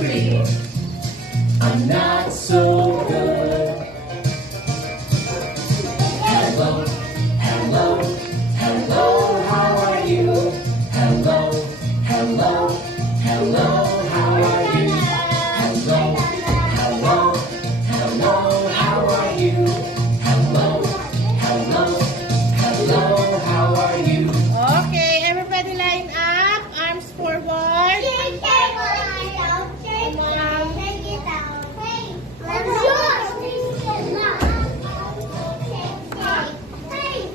3. I'm not so good. Hello, hello, hello, how are you? Hello, hello, hello, how are you? Hello, hello, hello, how are you? Hello, hello, hello, how are you? Okay, everybody line up. Arms forward.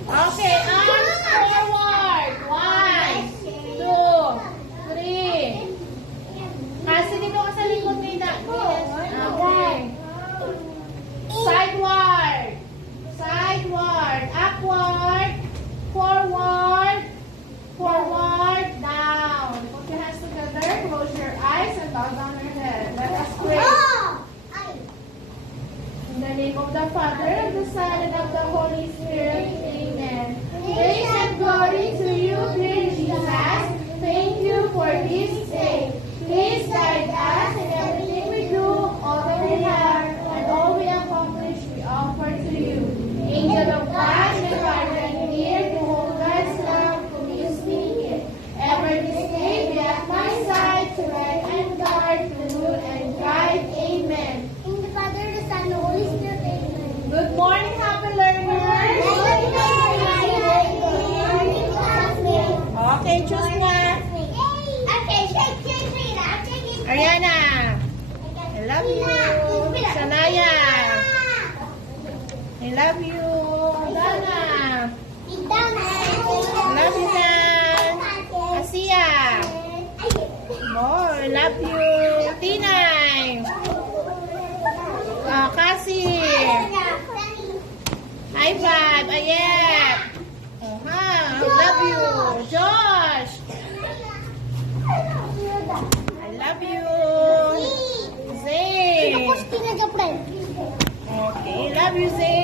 Okay, arms forward. 1, 2, 3. Kasi dito ka sa likod nila. Okay. Sideward. Sideward. Upward. Forward. Forward. Down. Put your hands together. Close your eyes and bow down your head. Let us pray. In the name of the Father, and the Son, and of the Holy Spirit. Amen. Praise and glory to you, dear Jesus. Thank you for this day. Please guide us in everything we do, all that we have, and all we accomplish, we offer to you. Angel of God, my guardian near, to hold God's love, to you speak it. Ever this day, be at my side, to guide and guard, to rule and guide. Amen. In the Father, the Son, the Holy Spirit. Amen. Good morning, happy learners. Okay, choose one. Ariana, I love you. Sanaya, I love you. Dana, I love you, Dan. Asia, more, I love you. Tinay, Cassie, high five, Ayet. I love you. Josh, I love you. Zay. Okay, love you, Zay.